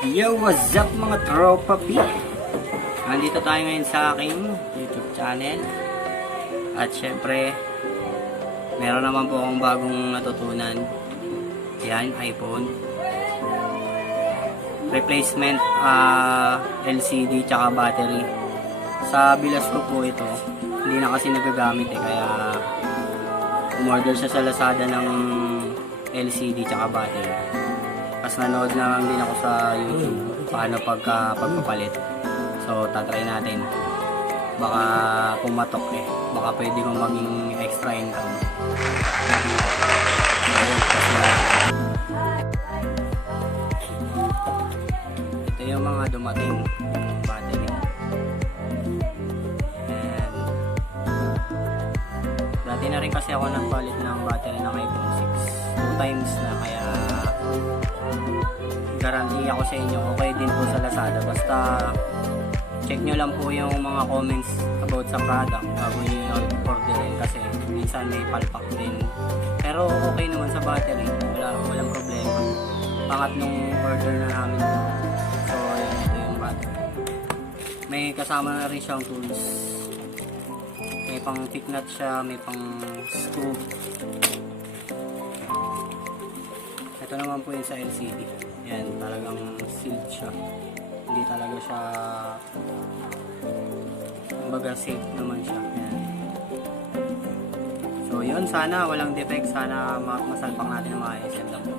Yo, what's up mga tropa P? Nandito tayo ngayon sa aking YouTube channel. At syempre, meron naman po akong bagong natutunan. Yan, iPhone. Replacement LCD tsaka battery. Sa bilas ko po ito, hindi na kasi nagagamit kaya umorder siya sa Lazada ng LCD tsaka battery. Tapos nanood na din ako sa YouTube paano pagpapalit. So tatry natin. Baka pumatok baka pwede kong maging extra income. Ito yung mga dumating battery. And dati na rin kasi ako nagpalit ng battery ng iPhone 6 2 times na, kaya guarantee ako sa inyo okay din po sa Lazada. Basta check nyo lang po yung mga comments about sa product bago nyo orderin, kasi minsan may palpak din, pero okay naman sa battery, walang problema. Pangatlong order na namin ito. So yun, ito yung battery. May kasama na rin siyang tools, may pang pick nut siya, may pang screw. Ito naman po yun sa LCD. Yan, talagang sealed siya. Hindi talaga siya, kumbaga safe naman siya. Yan. So yun, sana walang defect. Sana masalpak natin ang maayos. Yan lang po.